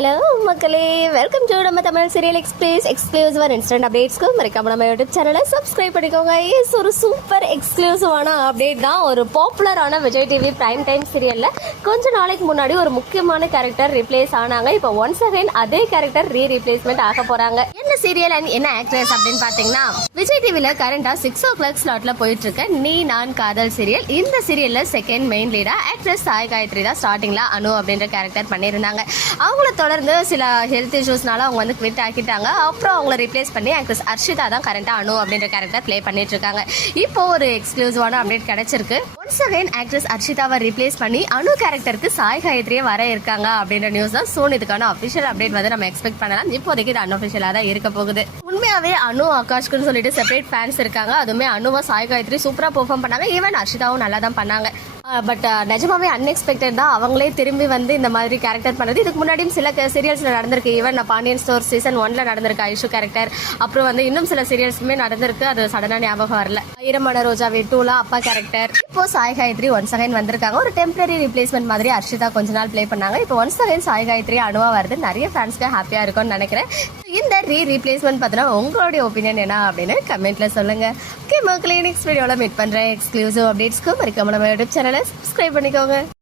Hello மக்களே. Welcome to நம்ம Tamil serial express எக்ஸ்க்ளூசிவான இன்ஸ்டன்ட் அப்டேட்ஸ்க்கு மறக்காம நம்ம யூடியூப் சேனலை சப்ஸ்கிரைப் பண்ணிக்கோங்க. இஸ் ஒரு சூப்பர் எக்ஸ்க்ளூசிவான அப்டேட் தான் ஒரு பாப்புலரான விஜய் டிவி பிரைம் டைம் சீரியலில் கொஞ்ச நாளைக்கு முன்னாடி ஒரு முக்கியமான கேரக்டர் ரிப்ளேஸ் ஆனாங்க. இப்போ ஒன்ஸ் அகைன் அதே கேரக்டர் ரீ ரீப்ளேஸ்மெண்ட் ஆக போறாங்க. என்ன சீரியல் அண்ட் என்ன ஆக்ட்ரஸ் அப்படின்னு பார்த்தீங்கன்னா விஜய் டிவியில் கரண்டாக சிக்ஸ் ஓ கிளாக் ஸ்லாட்ல போயிட்டு இருக்க நீ நான் காதல் சீரியல் இந்த சீரியலில் செகண்ட் மெயின் லீடா ஆக்ட்ரஸ் சாய் காயத்ரி தான் ஸ்டார்டிங்ல அனு அப்படின்ற கேரக்டர் பண்ணியிருந்தாங்க. அவங்கள தொடர்ந்து சில ஹெல்த் இஷ்யூஸ்னால அவங்க வந்து குவிட் ஆக்கிட்டாங்க. அப்புறம் அவங்கள ரிப்ளேஸ் பண்ணி ஆக்ட்ரஸ் அர்ஷிதா தான் கரண்டா அனு அப்படின்ற கேரக்டர் ப்ளே பண்ணிட்டு இருக்காங்க. இப்போ ஒரு எக்ஸ்க்ளூசிவான அப்டேட் கிடைச்சிருக்கு. ஒன்ஸ் அகைன் ஆக்ட்ரஸ் அர்ஷிதாவை ரிப்ளேஸ் பண்ணி அனு கேரக்டருக்கு சாய் காயத்ரியே வர இருக்காங்க அப்படின்ற நியூஸ் தான் சோன் இதுக்கான அஃபிஷியல் அப்டேட் வந்து நம்ம எக்ஸ்பெக்ட் பண்ணலாம். இப்போதைக்கு இது அன்அஃபிஷியலாக தான் இருக்க போகுது. உண்மையாவே அனு ஆகாஷ்க்குன்னு சொல்லிட்டு செப்பரேட் ஃபேன்ஸ் இருக்காங்க. அதுவுமே அனுவா சாய் காயத்ரி சூப்பராக பெர்ஃபார்ம் பண்ணாங்க. ஈவன் அர்ஷிதாவும் நல்லா தான் பண்ணாங்க. பட் நிஜமாவே அன்எக்ஸ்பெக்டட் தான். அவங்களே திரும்பி வந்து இந்த மாதிரி கேரக்டர் பண்ணது. இதுக்கு முன்னாடியும் சில சீரியல்ஸ்ல நடந்திருக்கு. ஈவன் நான் பாண்டியன் ஸ்டோர் சீசன் ஒன்ல நடந்திருக்கு ஐஷு கேரக்டர் அப்புறம் வந்து இன்னும் சில சீரியல்ஸுமே நடந்திருக்கு. அது சடனா ஞாபகம் வரல. ஈரமான ரோஜா வெட்டூலா அப்பா கேரக்டர் இப்போ சாய் காயத்ரி ஒன்ஸ் அகைன் வந்திருக்காங்க. ஒரு டெம்பரரி ரிப்ளேஸ்மெண்ட் மாதிரி அர்ஷிதா கொஞ்ச நாள் ப்ளே பண்ணாங்க. இப்போ ஒன்ஸ் அகைன் சாய் காயத்ரி அனுவா வருது. நிறைய ஃபேன்ஸ்க்கு ஹாப்பியா இருக்கும்னு நினைக்கிறேன். இந்த ரீ ரீப்ளேஸ்மெண்ட் பார்த்தீங்கன்னா உங்களுடைய ஒப்பீனியன் என்ன அப்படின்னு கமெண்ட்ல சொல்லுங்க. ஓகே மக்களே நெக்ஸ்ட் வீடியோவில் மீட் பண்றேன் எக்ஸ்க்ளூசிவ் அப்டேட்ஸ்க்கு மறக்காம நம்ம யூடியூப் சேனலை சப்ஸ்கிரைப் பண்ணிக்கோங்க.